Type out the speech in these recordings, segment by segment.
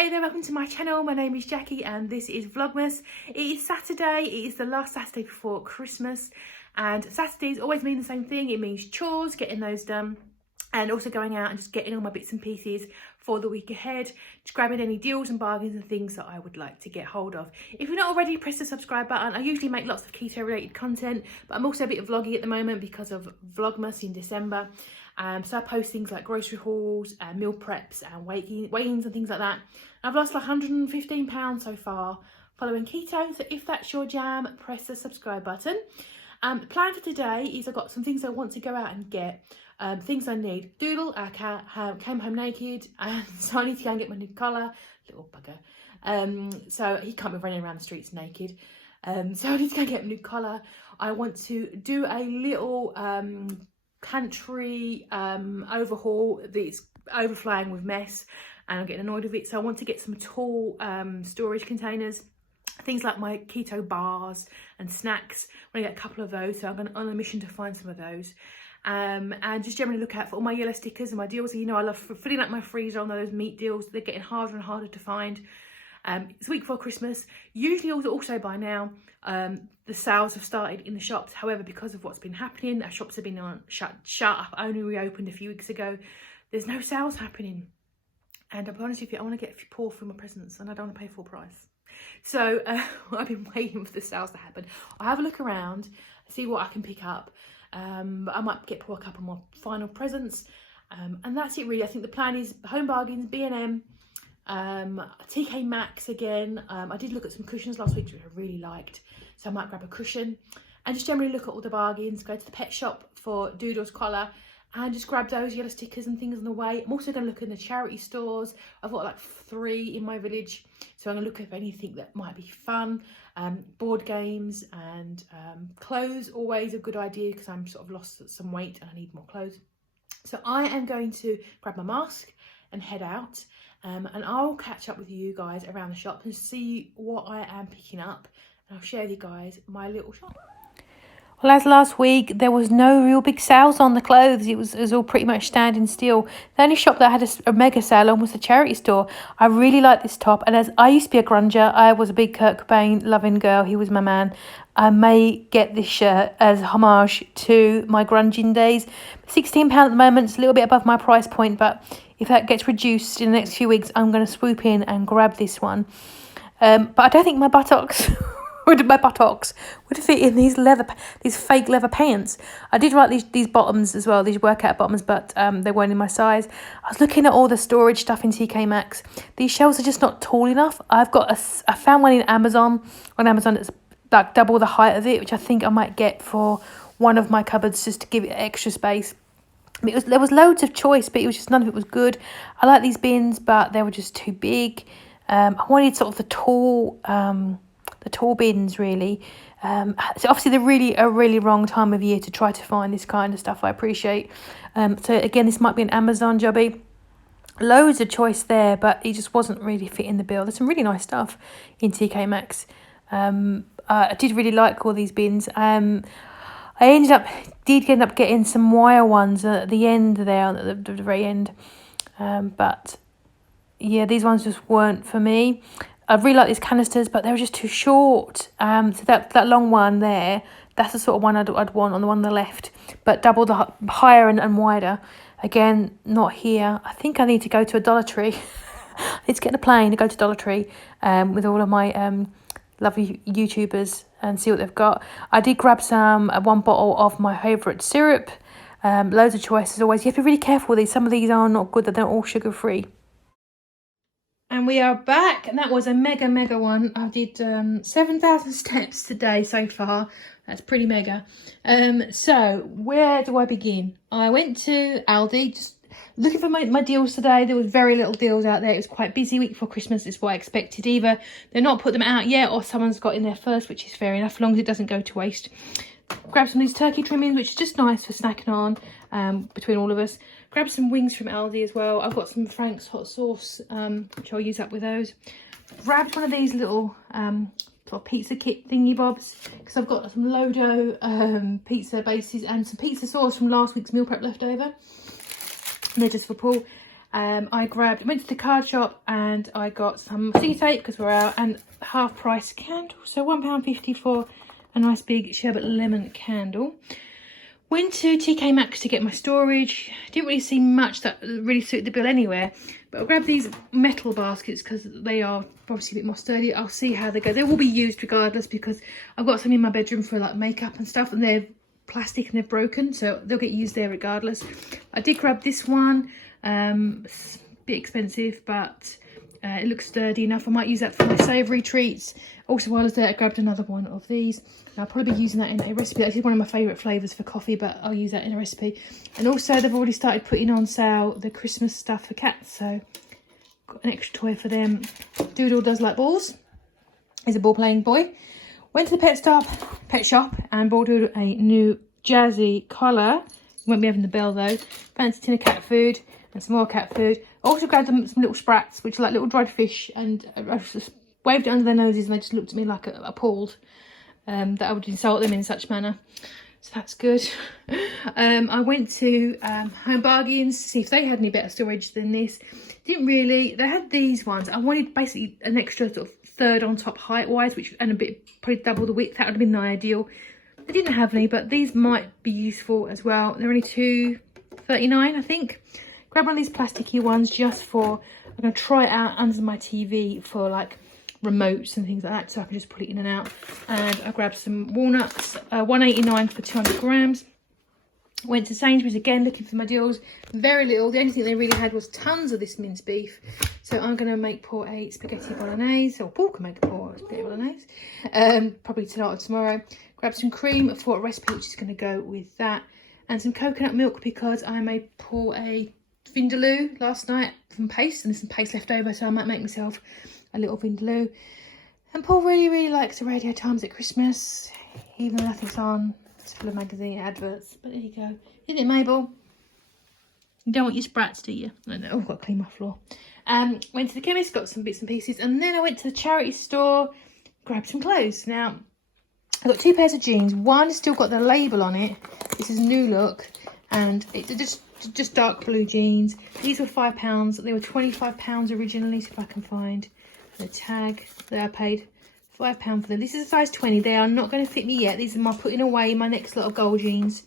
Hey there, welcome to my channel. My name is Jackie and this is Vlogmas. It is Saturday. It is the last Saturday before Christmas, and Saturdays always mean the same thing. It means chores, getting those done, and also going out and just getting all my bits and pieces for the week ahead, just grabbing any deals and bargains and things that I would like to get hold of. If you're not already, press the subscribe button. I usually make lots of keto related content, but I'm also a bit vloggy at the moment because of Vlogmas in December. So I post things like grocery hauls, meal preps and weigh-ins and things like that. I've lost like £115 so far following keto. So if that's your jam, press the subscribe button. The plan for today is I've got some things I want to go out and get. Things I need. Doodle, our cat, came home naked, and so I need to go and get my new collar. Little bugger. So he can't be running around the streets naked. So I need to go and get a new collar. I want to do a little pantry overhaul that's overflowing with mess, and I'm getting annoyed with it. So I want to get some tall storage containers, things like my keto bars and snacks. I want to get a couple of those, so I'm on a mission to find some of those. And just generally look out for all my yellow stickers and my deals. You know, I love filling up my freezer on those meat deals. They're getting harder and harder to find. It's a week before Christmas. Usually also by now, the sales have started in the shops. However, because of what's been happening, our shops have been shut up, only reopened a few weeks ago. There's no sales happening. And I'll be honest with you, I want to get a pour for my presents and I don't want to pay full price. So I've been waiting for the sales to happen. I'll have a look around, see what I can pick up. But I might pour a couple more final presents. And that's it really. I think the plan is Home Bargains, B&M, TK Maxx again. I did look at some cushions last week, which I really liked. So I might grab a cushion and just generally look at all the bargains, go to the pet shop for Doodle's collar and just grab those yellow stickers and things on the way. I'm also going to look in the charity stores. I've got like 3 in my village. So I'm going to look at anything that might be fun. Board games and clothes, always a good idea because I'm sort of lost some weight and I need more clothes. So I am going to grab my mask and head out. And I'll catch up with you guys around the shop and see what I am picking up. And I'll share with you guys my little shop. Well, as last week, there was no real big sales on the clothes. It was all pretty much standing still. The only shop that had a mega sale on was the charity store. I really like this top. And as I used to be a grunger, I was a big Kurt Cobain loving girl. He was my man. I may get this shirt as homage to my grunging days. £16 at the moment. It's a little bit above my price point. But if that gets reduced in the next few weeks, I'm going to swoop in and grab this one. But I don't think my buttocks... my buttocks would fit in these fake leather pants. I did like these bottoms as well, these workout bottoms, but they weren't in my size. I was looking at all the storage stuff in TK Maxx. These shelves are just not tall enough. I found one on Amazon that's like double the height of it, which I think I might get for one of my cupboards just to give it extra space. There was loads of choice, but it was just none of it was good. I like these bins, but they were just too big. I wanted sort of the tall bins really. So obviously they're really a really wrong time of year to try to find this kind of stuff. I appreciate. So again, this might be an Amazon jobby. Loads of choice there, but it just wasn't really fitting the bill. There's some really nice stuff in TK Maxx. I did really like all these bins. I ended up getting some wire ones at the end there, at the very end. But yeah, these ones just weren't for me. I really like these canisters, but they were just too short. So that long one there, that's the sort of one I'd want on the one on the left, but double the higher and wider. Again, not here. I think I need to go to a Dollar Tree. I need to get in a plane to go to Dollar Tree with all of my lovely YouTubers and see what they've got. I did grab one bottle of my favourite syrup. Loads of choice as always. You have to be really careful with these. Some of these are not good. They're all sugar-free. And we are back, and that was a mega one. I did 7,000 steps today so far. That's pretty mega. So where do I begin? I went to Aldi, just looking for my deals today. There was very little deals out there. It was quite busy week before Christmas. Is what I expected. Either they're not put them out yet, or someone's got in there first, which is fair enough, as long as it doesn't go to waste. Grab some of these turkey trimmings, which is just nice for snacking on between all of us. Grab some wings from Aldi as well. I've got some Frank's hot sauce, which I'll use up with those. Grabbed one of these little sort of pizza kit thingy bobs, because I've got some Lodo pizza bases and some pizza sauce from last week's meal prep left over. And they're just for Paul. I went to the card shop and I got some sticky tape because we're out, and half price candle, so £1.50 for a nice big sherbet lemon candle. Went to TK Maxx to get my storage. Didn't really see much that really suited the bill anywhere, but I grabbed these metal baskets because they are obviously a bit more sturdy. I'll see how they go. They will be used regardless because I've got some in my bedroom for like makeup and stuff, and they're plastic and they're broken, so they'll get used there regardless. I did grab this one. It's a bit expensive, but it looks sturdy enough. I might use that for my savoury treats. Also, while I was there, I grabbed another one of these. I'll probably be using that in a recipe. Actually, one of my favourite flavours for coffee, but I'll use that in a recipe. And also, they've already started putting on sale the Christmas stuff for cats, so got an extra toy for them. Doodle does like balls. He's a ball playing boy. Went to the pet shop and bought Doodle a new jazzy collar. Won't be having the bell though. Fancy tin of cat food and some more cat food. Also grabbed them some little sprats, which are like little dried fish, and I just waved it under their noses and they just looked at me like appalled that I would insult them in such manner. So that's good. I went to Home Bargains to see if they had any better storage than this. Didn't really. They had these ones. I wanted basically an extra sort of third on top height wise, and a bit, probably double the width. That would have been the ideal. They didn't have any, but these might be useful as well. They're only $2.39, I think. Grab one of these plasticky ones just for, I'm going to try it out under my TV for like remotes and things like that, so I can just put it in and out. And I grabbed some walnuts, $1.89 for 200 grams. Went to Sainsbury's again looking for my deals. Very little. The only thing they really had was tons of this minced beef. So I'm going to make Paul a spaghetti bolognese, or Paul can make a Paul spaghetti bolognese. Probably tonight or tomorrow. Grab some cream for a recipe which is going to go with that. And some coconut milk because I made Paul a vindaloo last night from paste, and there's some paste left over, so I might make myself a little vindaloo. And Paul really likes the Radio Times at Christmas, even though nothing's on. It's full of magazine adverts, but there you go. Isn't it, Mabel? You don't want your sprats, do you? I know. Oh, I've got to clean my floor. Went to the chemist, got some bits and pieces, and then I went to the charity store, grabbed some clothes. Now, I got 2 pairs of jeans. One has still got the label on it. This is a new look, and it's just dark blue jeans. These were £5. They were £25 originally, so if I can find the tag that I paid £5 for them. This is a size 20. They are not going to fit me yet. These are my putting away my next lot of gold jeans,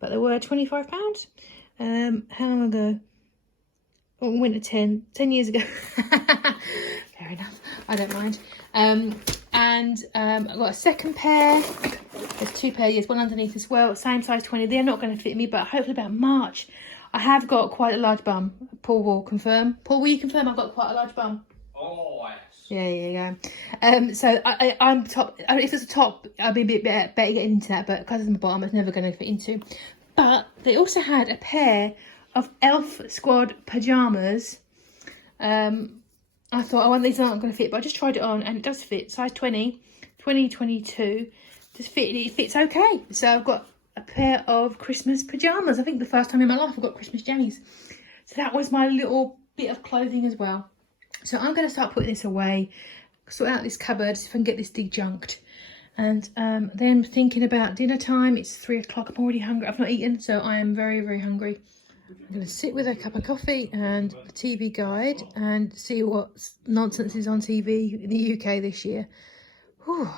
but they were £25. How long ago? Oh, winter 10 years ago. Fair enough, I don't mind. I've got a second pair. There's 2 pairs, yes, one underneath as well, same size 20. They're not going to fit me, but hopefully about March. I have got quite a large bum. Paul will confirm. Paul, will you confirm I've got quite a large bum? Oh, yes. Yeah, there you go. So I'm top. If it's a top, I'll be a bit better getting into that, but because it's in the bottom, it's never going to fit into. But they also had a pair of Elf Squad pajamas. I thought, oh, these aren't going to fit, but I just tried it on and it does fit. Size 20, 22. Just fit. It fits okay. So I've got a pair of Christmas pajamas. I think the first time in my life I've got Christmas jammies. So that was my little bit of clothing as well. So I'm going to start putting this away, sort out this cupboard, see if I can get this dejunked. And then thinking about dinner time. It's 3 o'clock. I'm already hungry. I've not eaten, so I am very hungry. I'm going to sit with a cup of coffee and a TV guide and see what nonsense is on TV in the UK this year. Whew.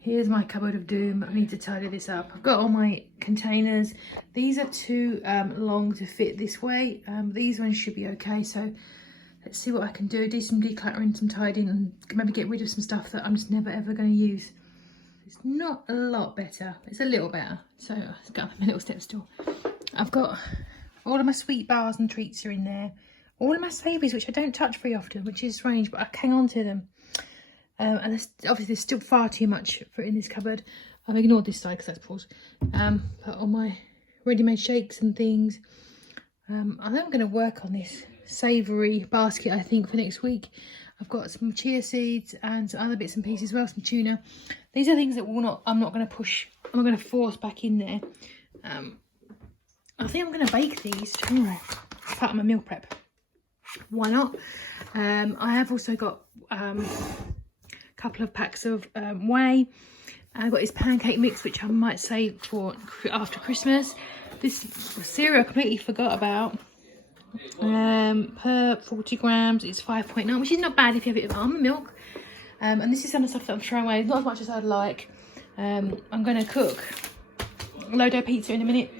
Here's my cupboard of doom. I need to tidy this up. I've got all my containers. These are too long to fit this way. These ones should be okay. So let's see what I can do. Do some decluttering, some tidying, and maybe get rid of some stuff that I'm just never ever going to use. It's not a lot better. It's a little better. So let's go up my little step stool. I've got all of my sweet bars and treats are in there. All of my savouries, which I don't touch very often, which is strange, but I hang on to them. And obviously there's still far too much in this cupboard. I've ignored this side because that's Paul's. But all my ready-made shakes and things. I think I'm going to work on this savoury basket, I think, for next week. I've got some chia seeds and some other bits and pieces as well, some tuna. These are things that I'm not going to push, I'm not going to force back in there. I think I'm going to bake these tomorrow as part of my meal prep. Why not? I have also got couple of packs of whey. I've got this pancake mix, which I might save for after Christmas. This cereal I completely forgot about. Per 40 grams it's 5.9, which is not bad if you have a bit of almond milk. And this is some of the stuff that I'm throwing away, not as much as I'd like. I'm going to cook Lodo pizza in a minute.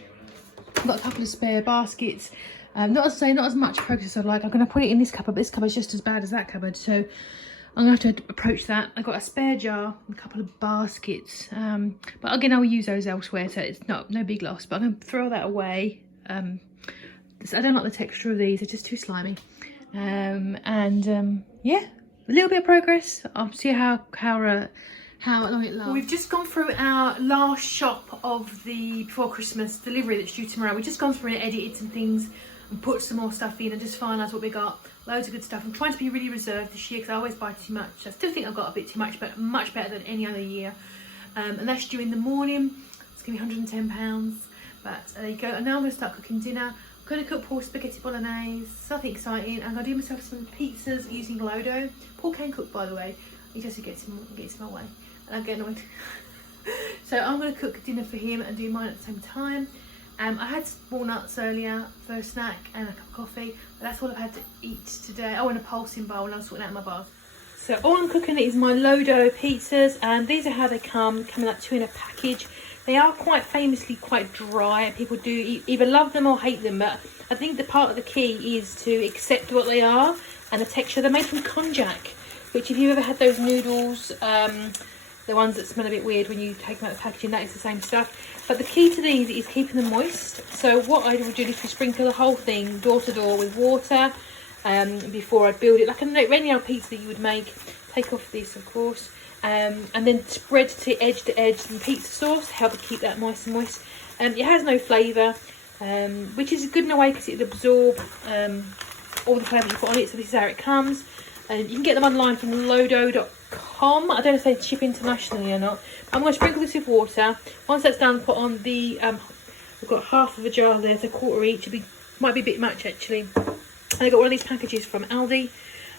I've got a couple of spare baskets. Not as much progress as I'd like. I'm going to put it in this cupboard, but this cupboard's just as bad as that cupboard, so I'm going to have to approach that. I've got a spare jar, a couple of baskets, but again I'll use those elsewhere, so it's no big loss. But I'm going to throw that away. I don't like the texture of these; they're just too slimy. Yeah, a little bit of progress. I'll see how long it lasts. We've just gone through our last shop of the before Christmas delivery that's due tomorrow. We've just gone through and edited some things and put some more stuff in and just finalised what we got. Loads of good stuff. I'm trying to be really reserved this year because I always buy too much. I still think I've got a bit too much, but much better than any other year. And that's due in the morning. It's going to be £110. But there you go. And now I'm going to start cooking dinner. I'm going to cook Paul's spaghetti bolognese. Something exciting. I'm going to do myself some pizzas using Lodo. Paul can cook, by the way. He just gets in my way. And I get annoyed. So I'm going to cook dinner for him and do mine at the same time. I had walnuts earlier for a snack and a cup of coffee, but that's all I've had to eat today. Oh, and a pulsing bowl, and I was sorting out my bath. So all I'm cooking is my Lodo pizzas, and these are how they come like 2 in a package. They are quite famously quite dry. People do either love them or hate them, but I think the part of the key is to accept what they are and the texture. They're made from konjac, which if you've ever had those noodles, the ones that smell a bit weird when you take them out of the packaging, that is the same stuff. But the key to these is keeping them moist. So what I would do is to sprinkle the whole thing door to door with water before I build it, like any old pizza that you would make. Take off this, of course, and then spread to edge some pizza sauce to help it keep that nice and moist. It has no flavour, which is good in a way because it'll absorb all the flavours you put on it. So this is how it comes. You can get them online from lodo.com. I don't know if they ship internationally or not. I'm going to sprinkle this with water. Once that's done, put on the we've got half of a jar there, so a quarter each. Might be a bit much actually. And I got one of these packages from Aldi,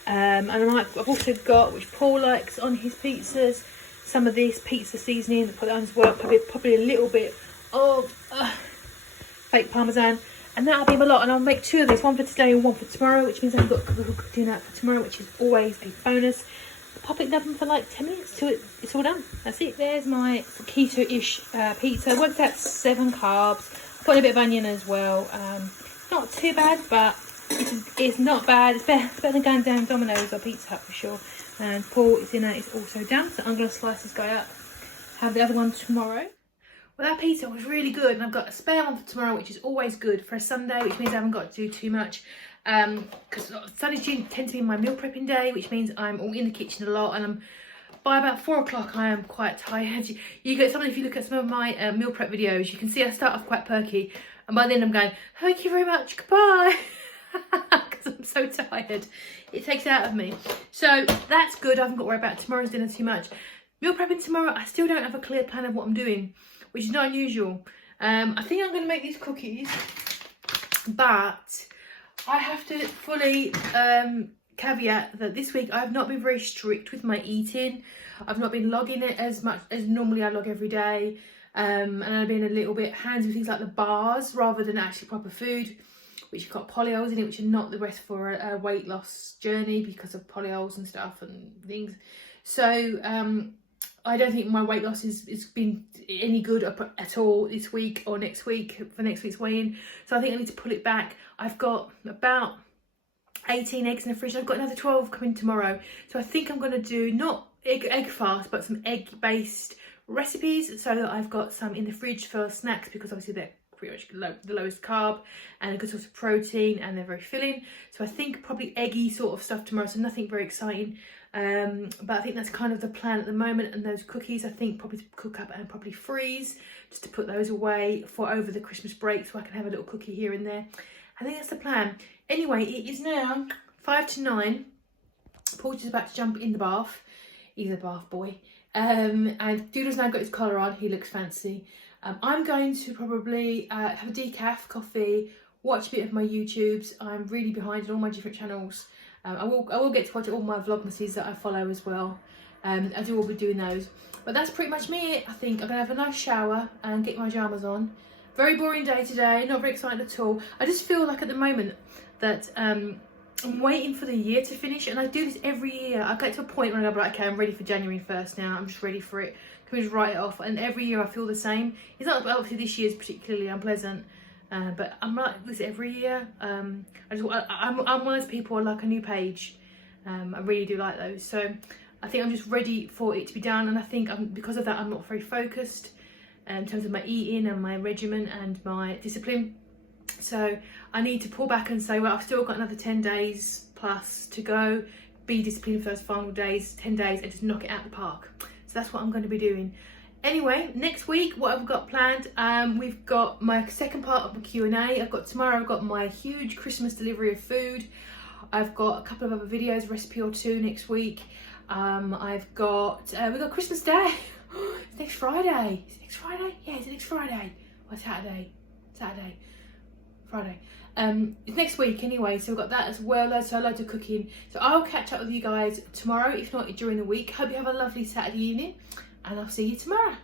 and I've also got, which Paul likes on his pizzas, some of this pizza seasoning. Put that on as well. Probably a little bit of fake parmesan. And that'll be my lot, and I'll make 2 of these, one for today and one for tomorrow, which means I've got cook dinner for tomorrow, which is always a bonus. I'll pop it in the oven for like 10 minutes till it's all done. That's it. There's my keto-ish pizza. It works out 7 carbs. Got a bit of onion as well. Not too bad, but it's not bad. It's better than going down Domino's or Pizza Hut for sure. And Paul dinner is also done, so I'm going to slice this guy up. Have the other one tomorrow. Well, that pizza was really good, and I've got a spare one for tomorrow, which is always good for a Sunday, which means I haven't got to do too much. Because Sundays tend to be my meal prepping day, which means I'm all in the kitchen a lot, and by about 4 o'clock I am quite tired. You get something if you look at some of my meal prep videos, you can see I start off quite perky, and by then I'm going, thank you very much, goodbye, because I'm so tired. It takes it out of me. So that's good. I haven't got to worry about tomorrow's dinner too much. Meal prepping tomorrow, I still don't have a clear plan of what I'm doing, which is not unusual. I think I'm going to make these cookies, but I have to fully caveat that this week I've not been very strict with my eating. I've not been logging it as much as normally I log every day, and I've been a little bit hands with things like the bars rather than actually proper food, which have got polyols in it, which are not the best for a weight loss journey because of polyols and stuff and things. So I don't think my weight loss has been any good at all this week or next week for next week's weigh-in. So I think I need to pull it back. I've got about 18 eggs in the fridge. I've got another 12 coming tomorrow. So I think I'm going to do not egg fast, but some egg-based recipes, so that I've got some in the fridge for snacks, because obviously they're pretty much the lowest carb and a good source of protein, and they're very filling. So I think probably eggy sort of stuff tomorrow, so nothing very exciting. But I think that's kind of the plan at the moment. And those cookies I think probably to cook up and probably freeze, just to put those away for over the Christmas break, so I can have a little cookie here and there. I think that's the plan. Anyway, it is now 5 to 9. Paul's just about to jump in the bath. He's a bath boy. And Doodle's now got his collar on. He looks fancy. I'm going to probably have a decaf coffee, watch a bit of my YouTubes. I'm really behind on all my different channels. I will get to watch all my Vlogmases that I follow as well. I will be doing those. But that's pretty much me. I think I'm going to have a nice shower and get my pajamas on. very boring day today, not very excited at all. I just feel like at the moment that I'm waiting for the year to finish, and I do this every year. I get to a point where I go, right, okay, I'm ready for January 1st now, I'm just ready for it. Can we just write it off? And every year I feel the same. It's not, obviously this year is particularly unpleasant, but I'm like this every year. I'm one of those people, I like a new page. I really do like those. So I think I'm just ready for it to be done, and I think because of that I'm not very focused in terms of my eating and my regimen and my discipline. So I need to pull back and say, well, I've still got another 10 days plus to go. Be disciplined for those final days, 10 days, and just knock it out the park. So that's what I'm going to be doing. Anyway, next week, what I've got planned, we've got my second part of the Q&A. Tomorrow I've got my huge Christmas delivery of food. I've got a couple of other videos, recipe or two next week. we've got Christmas Day. It's next Friday. Is it next Friday? Yeah, it's next Friday. Or Saturday. Friday. It's next week anyway, so we've got that as well. So loads of cooking. So I'll catch up with you guys tomorrow, if not during the week. Hope you have a lovely Saturday evening, and I'll see you tomorrow.